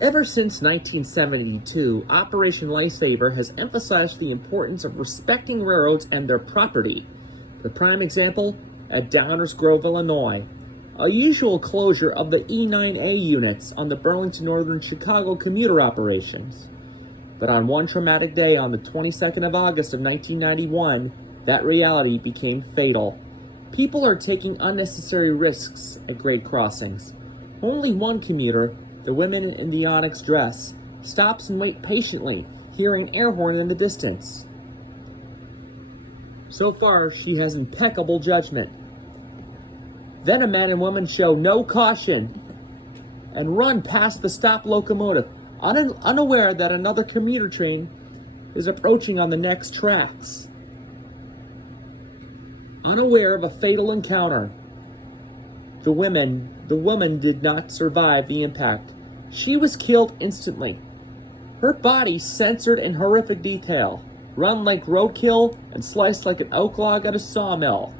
Ever since 1972, Operation Lifesaver has emphasized the importance of respecting railroads and their property. The prime example, at Downers Grove, Illinois, a usual closure of the E9A units on the Burlington Northern Chicago commuter operations. But on one traumatic day on the 22nd of August of 1991, that reality became fatal. People are taking unnecessary risks at grade crossings. Only one commuter, the woman in the onyx dress, stops and waits patiently, hearing an air horn in the distance. So far, she has impeccable judgment. Then a man and woman show no caution and run past the stopped locomotive, unaware that another commuter train is approaching on the next tracks. Unaware of a fatal encounter, the woman did not survive the impact. She was killed instantly. Her body censored in horrific detail, run like roadkill and sliced like an oak log at a sawmill.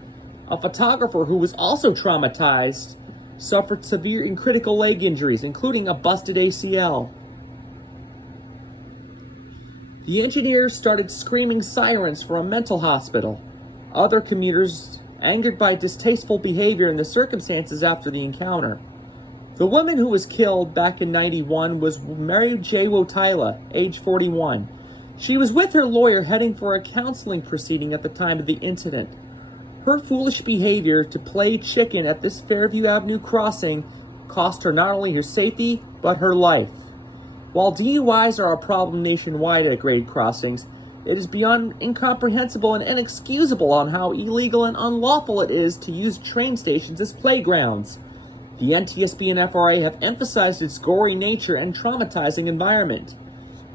A photographer who was also traumatized suffered severe and critical leg injuries, including a busted ACL. The engineers started screaming sirens for a mental hospital. Other commuters, angered by distasteful behavior and the circumstances after the encounter. The woman who was killed back in 91 was Mary J. Wotila, age 41. She was with her lawyer heading for a counseling proceeding at the time of the incident. Her foolish behavior to play chicken at this Fairview Avenue crossing cost her not only her safety, but her life. While DUIs are a problem nationwide at grade crossings, it is beyond incomprehensible and inexcusable on how illegal and unlawful it is to use train stations as playgrounds. The NTSB and FRA have emphasized its gory nature and traumatizing environment.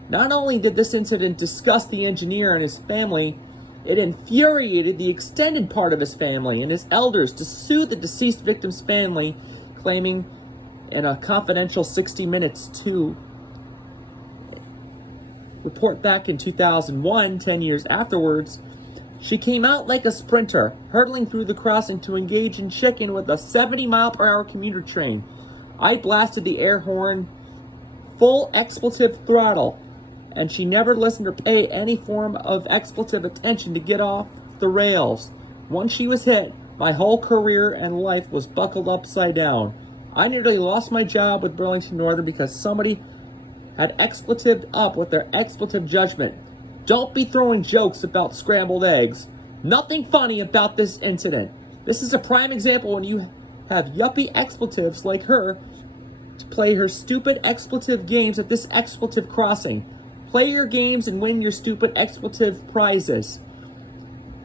Not only did this incident disgust the engineer and his family, it infuriated the extended part of his family and his elders to sue the deceased victim's family, claiming in a confidential 60 Minutes 2 report back in 2001, 10 years afterwards, she came out like a sprinter, hurtling through the crossing to engage in chicken with a 70-mile-per-hour commuter train. I blasted the air horn full expletive throttle, and she never listened or paid any form of expletive attention to get off the rails. Once she was hit, my whole career and life was buckled upside down. I nearly lost my job with Burlington Northern because somebody had expletived up with their expletive judgment. Don't be throwing jokes about scrambled eggs. Nothing funny about this incident. This is a prime example when you have yuppie expletives like her to play her stupid expletive games at this expletive crossing. Play your games and win your stupid expletive prizes.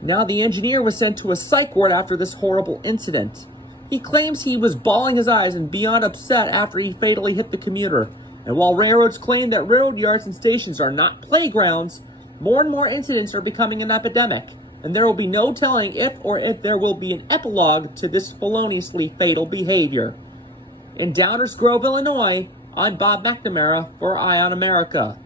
Now the engineer was sent to a psych ward after this horrible incident. He claims he was bawling his eyes and beyond upset after he fatally hit the commuter. And while railroads claim that railroad yards and stations are not playgrounds, more and more incidents are becoming an epidemic, and there will be no telling if there will be an epilogue to this feloniously fatal behavior. In Downers Grove, Illinois, I'm Bob McNamara for Eye on America.